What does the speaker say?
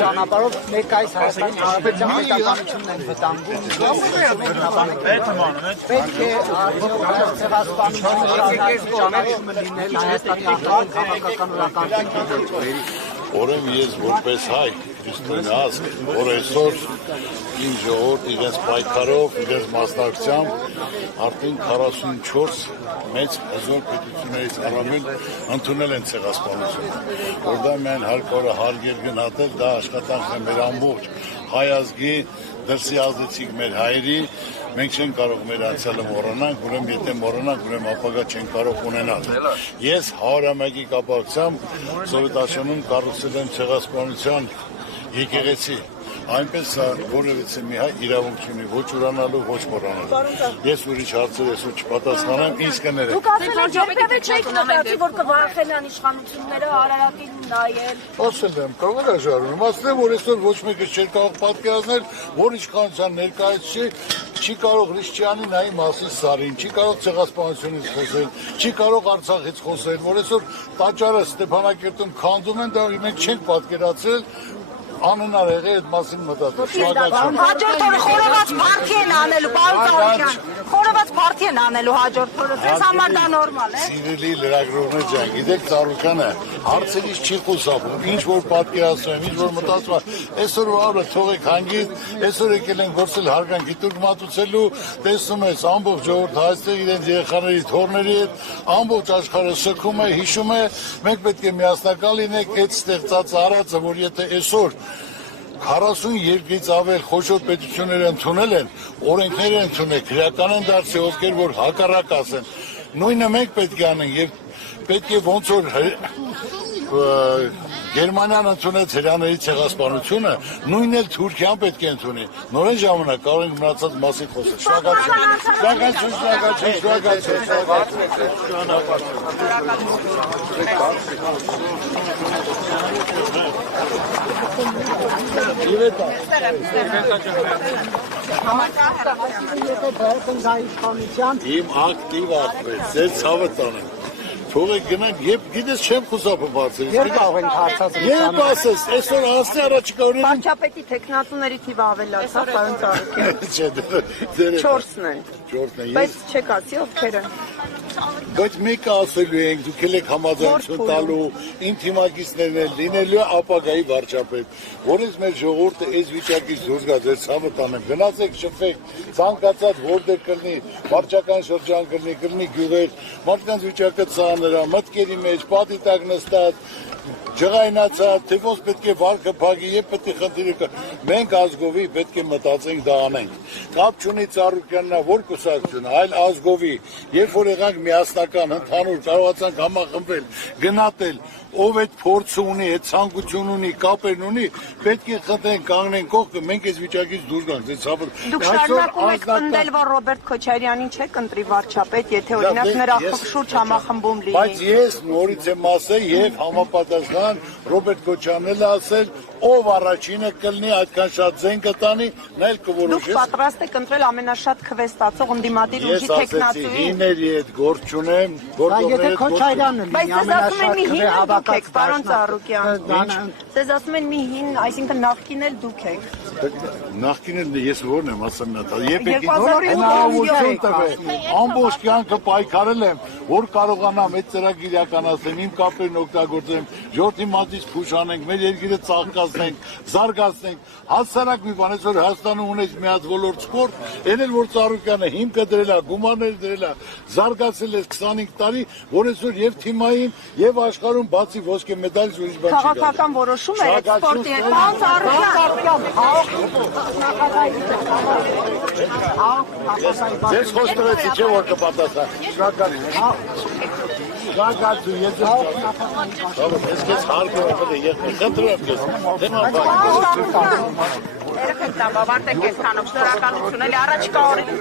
ճանապարհով ներկայիս Հայաստանի Հանրապետության պետականությունն են վտանգում։ Պետք է ցեղասպանությունը լինել Հայաստանի քաղաքական Օրեմ ես որպես հայ քրիստոնյաս, որ այսօր իմ ժողովուրդ իրենց պայքարով, իրենց մասնակցությամբ արդեն 44 մեծ հզոր պետություններից առավել ընդունել են ցեղասպանությունը, որ դա միայն հարկորը հարգել գնահատել, դա աշխատանքն է մեր ամբողջ հայ ազգի, դրսի ազդեցիկ մեր հայերի, մենք չենք կարող մեր անցյալը մոռանանք, ուրեմն եթե մոռանանք, ուրեմն ապագա չենք կարող ունենալ։ Ես 101-ի կապակցությամբ Սովետաշրջանում կառուցել եմ ցեղասպանության եկեղեցի, այնպես որևիցե մի հայ իրավունք չունի ոչ ուրանալու, ոչ մոռանալու։ Ես ուրիշ հարցեր այսօր չպատասխանեմ, ինձ կներեք։ Դուք ասել եք երբևէ չեք մտածի, որ կվախենան իշխանությունները Արարատին նայել։ Ասել եմ, կողորաժարում, ասել եմ, որ այսօր ոչ մեկը չէր կարող պատկերացնել, որ իշխանության ներկայացուցիչ չի կարող Հրիշչյանի նայի մասի սարին, չի կարող ցեղասպանությունից խոսել, չի կարող Արցախից խոսել, որ այսօր տաճարը Ստեփանակերտում քանդում են, դա մենք չենք պատկերացրել, անհնար եղել այդ մասին մտածել։ Հաջորդ օրը խորոված փարթի են անելու, պարոն Ծառուկյան, խորոված փարթի են անելու հաջորդ օրը, ձեզ համար դա նորմալ է։ Սիրելի լրագրողներ ջան, գիտեք Ծառուկյանը հարցերից չի խուսափում, ինչ որ պատկերացնում, ինչ որ մտածում, այսօր վաղը թողեք հանգիստ, այսօր եկել են գործել հարգանքի տուրք մատուցելու, տեսնում ես ամբողջ ժողովուրդ Հայաստան իրենց երեխաների թորների հետ, ամբողջ աշխարհը սգում է, հիշում է, մենք պետք է միասնական լինենք այդ ստեղծած արածը, որ եթե այսօր 42-ից ավել խոշոր պետություններ ընդունել են, օրենքներ են ընդունել, քրեական են դարձել, ովքեր որ հակառակ ասեն, նույնը մենք պետք է անենք եւ պետք է ոնց որ Գերմանիան ընդունեց հրեաների ցեղասպանությունը, նույնն էլ Թուրքիան պետք է ընդունի։ Նորեն ժամանակ կարող ենք մնացած մասին խոսել։ Իմ ակտիվ ակվեց, ձեր ցավը տանեմ։ Թողեք գնանք, եւ գիտես չեմ խուսափում բացել։ Երբ կարող ենք հարցազրույց Երբ ասես, այսօր ասի առաջիկա օրերին Վարչապետի տեխնատուների թիվը ավելացավ, պարոն Ծառուկյան։ Չէ, 4-ն են։ 4-ն են։ Բայց չեք ասի ովքեր են։ Բայց մեկը ասելու ենք, դուք եք համաձայնություն տալու, իմ թիմակիցներն են լինելու ապագայի վարչապետ, որից մեր ժողովուրդը այս վիճակից դուրս գա, ձեր ցավը տանեմ, գնացեք շփվեք, ցանկացած որտեղ կլինի, վարչական շրջան կլինի գյուղեր, մարդկանց վիճակը ծանր է, մտքերի մեջ, պատի տակ նստած, ջղայնացած, թե ոնց պետք է վարկը փակի, եւ պետք է խնդիրը կա։ Մենք ազգովի պետք է մտածենք դա անենք։ Կապ չունի Ծառուկյանն որ կուսակցություն, այլ ազգովի, երբ որ եղանք միասնական, ընդհանուր կարողացանք համախմբել, գնահատել, ով այդ փորձը ունի, այդ ցանկություն ունի, կապերն ունի, պետք է խնդրենք, կանգնենք կողքը, մենք այս վիճակից դուրս գանք, ձեզ ցավը։ Դուք շարունակում եք պնդել, որ Ռոբերտ Քոչարյանին չեք ընտրի վարչապետ, եթե օրինակ նրա շուրջ համախմբում լինի։ Բայց ես նորից եմ ասել եւ համապատասխան Ռոբերտ Քոչարյանն էլ ասել, ով առաջինը կլինի, այդքան շատ զեն կտանի, նա էլ կորոշի։ Դուք պատրաստ եք ընտրել ամենաշատ քվեստացող ընդդիմադիր ուժի տեխնատուին։ Հիների հետ գործ չունեմ, Եթե Քոչարյանը լինի ամենաշատ պարոն Ծառուկյան, ձեզ ասում են մի հին, այսինքն նախկին էլ դուք եք։ Նախկին էլ ես որն եմ ասում նա, եպեք հնարավորություն տվեք, ամբողջ կյանքը պայքարել եմ, որ կարողանամ այդ ծրագիր իրականացնեմ, իմ կապերն օգտագործեմ, ժողովրդի մատից փուշ անենք, մեր երկիրը ծաղկացնենք, զարգացնենք, հասարակ մի բան, այսօր Հայաստանում ունես մի հատ ոլորտ սպորտ, այն էլ որ Ծառուկյանը հիմքը դրել է, գումարներ դրել է, զարգացել է 25 տարի, որ այսօր եւ թիմային եւ աշխարհում բացի ոսկե մեդալից ուրիշ բան չի։ Քաղաքական որոշում է սպորտի հետ, պարոն Ծառուկյան։ Ձեզ խոստովեցի չէ որ կպատասխան։ Շնորհակալություն, ես քեզ հարգում եմ, խնդրում եմ քեզ։ Երեխեք դա բավարդեք այսքանով, շնորհակալություն, էլի առաջիկա օրերին։